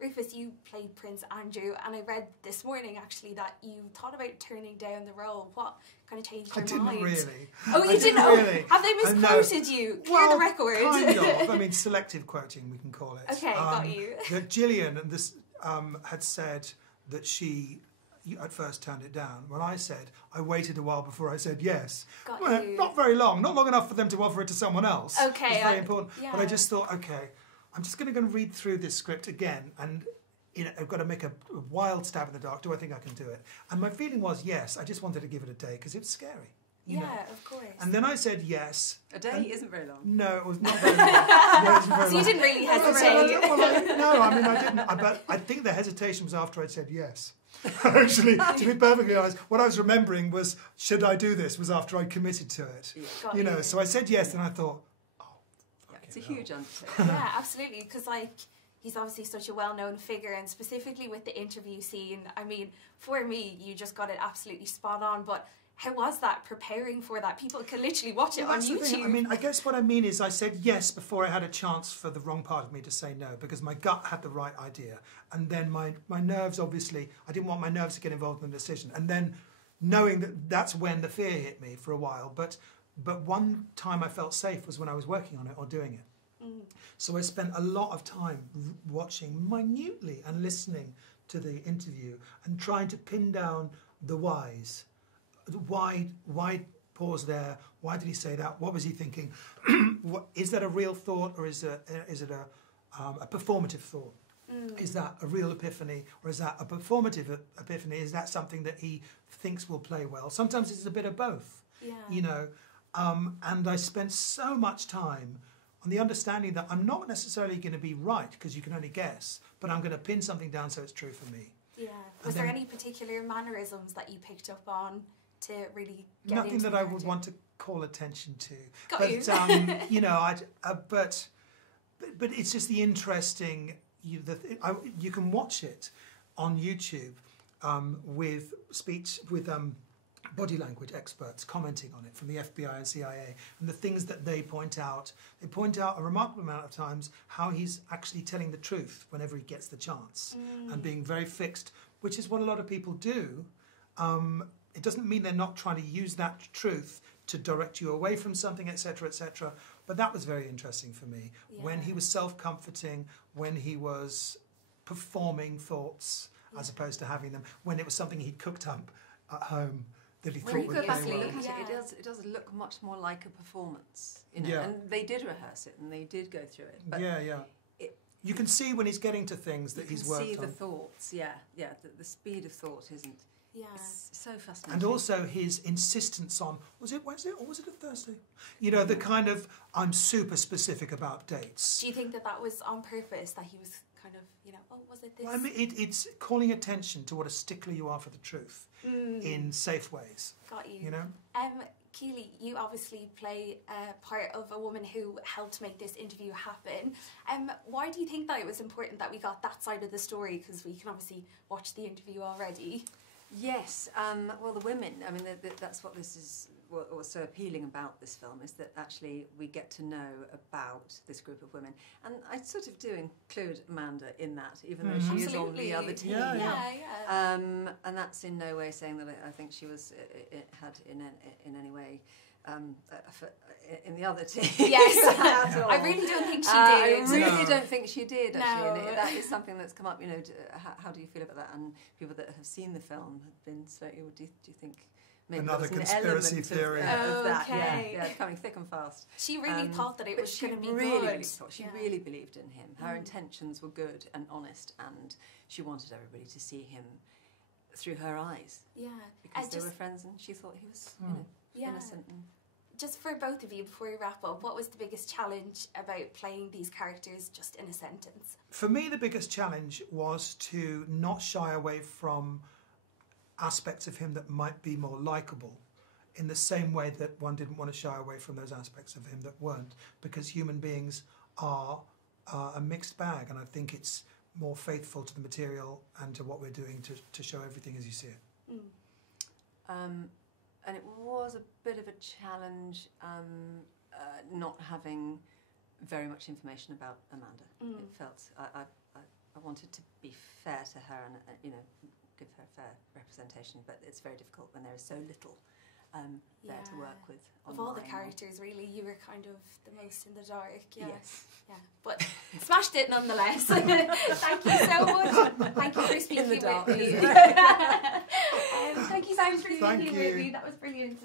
Rufus, you played Prince Andrew, and I read this morning actually that you thought about turning down the role. What kind of changed your mind? I didn't really. Oh, you didn't? Really. Have they misquoted you? Clear the record. Kind of. I mean, selective quoting, we can call it. Okay, got you. That Gillian had said that she at first turned it down. When I said, I waited a while before I said yes. Got Well, you. not very long. Not long enough for them to offer it to someone else. Okay. It's very important. Yeah. But I just thought, okay, I'm just going to go and read through this script again, and I've got to make a wild stab in the dark. Do I think I can do it? And my feeling was yes. I just wanted to give it a day because it was scary. You know? Of course. And then I said yes. A day isn't very long. No, it was not very long. No, it wasn't very So you long. didn't really hesitate. No, I mean, I didn't. But I think the hesitation was after I'd said yes. Actually, to be perfectly honest, what I was remembering was, should I do this, was after I committed to it. Yeah. Got You know, so I said yes, and I thought, oh, Yeah, it's a huge undertaking. Yeah, absolutely, because like he's obviously such a well-known figure, and specifically with the interview scene, I mean, for me, you just got it absolutely spot on. But how was that, preparing for that? People can literally watch it on that's the YouTube. thing. I mean, I guess what I mean is I said yes before I had a chance for the wrong part of me to say no, because my gut had the right idea. And then my nerves, obviously, I didn't want my nerves to get involved in the decision. And then knowing that's when the fear hit me for a while. But one time I felt safe was when I was working on it or doing it. So I spent a lot of time watching minutely and listening to the interview and trying to pin down the whys. Why pause there? Why did he say that? What was he thinking? Is that a real thought, or is it a performative thought? Is that a real epiphany, or is that a performative epiphany? Is that something that he thinks will play well? Sometimes it's a bit of both. Yeah. You know, and I spent so much time on the understanding that I'm not necessarily going to be right, because you can only guess, but I'm going to pin something down so it's true for me. Yeah. Was there any particular mannerisms that you picked up on to really get Nothing into that the I would character? want to call attention to. Got but you. you know, but it's just the interesting. You can watch it on YouTube with body language experts commenting on it from the FBI and CIA, and the things that they point out. They point out a remarkable amount of times how he's actually telling the truth whenever he gets the chance, and being very fixed, which is what a lot of people do. It doesn't mean they're not trying to use that truth to direct you away from something, etc., etc. But that was very interesting for me. Yeah. When he was self-comforting, when he was performing thoughts as opposed to having them, when it was something he'd cooked up at home that he When thought you would go play back and well. look at Yeah. it does look much more like a performance, you know. Yeah. And they did rehearse it, and they did go through it. But Yeah. You can see when he's getting to things that you he's can worked see on. the thoughts, the speed of thought isn't. Yeah. It's so fascinating. And also his insistence on, was it Wednesday or was it a Thursday? You know, the kind of, I'm super specific about dates. Do you think that was on purpose, that he was kind of, you know, oh, was it this? I mean, it's calling attention to what a stickler you are for the truth in safe ways. Got you. You know? Keeley, you obviously play part of a woman who helped make this interview happen. Why do you think that it was important that we got that side of the story? Because we can obviously watch the interview already. Yes, well, the women, I mean, that's what this is, what was so appealing about this film, is that actually we get to know about this group of women. And I sort of do include Amanda in that, even though she is on the other team. Yeah. And that's in no way saying that I think she was, had in any way, in the other team. Yes, I I really don't think she did. I really don't think she did, actually. No. And that is something that's come up, you know, how do you feel about that? And people that have seen the film have been slightly, do you think maybe Another there was conspiracy an theory. element of that? Okay. Yeah, coming thick and fast. She really thought that it But was she going to be really, good. really thought, she really believed in him. Her intentions were good and honest, and she wanted everybody to see him through her eyes. Yeah. Because they were friends, and she thought he was, you know, innocent. And just for both of you, before we wrap up, what was the biggest challenge about playing these characters just in a sentence? For me, the biggest challenge was to not shy away from aspects of him that might be more likeable, in the same way that one didn't want to shy away from those aspects of him that weren't, because human beings are a mixed bag, and I think it's more faithful to the material and to what we're doing to show everything as you see it. And it was a bit of a challenge not having very much information about Amanda. It felt, I wanted to be fair to her and give her a fair representation, but it's very difficult when there is so little there to work with. Of all the characters, really, you were kind of the most in the dark. Yeah. Yes. Yeah. But smashed it nonetheless. Thank you so much. Thank you for speaking with me. Thank you so much for speaking with me. That was brilliant.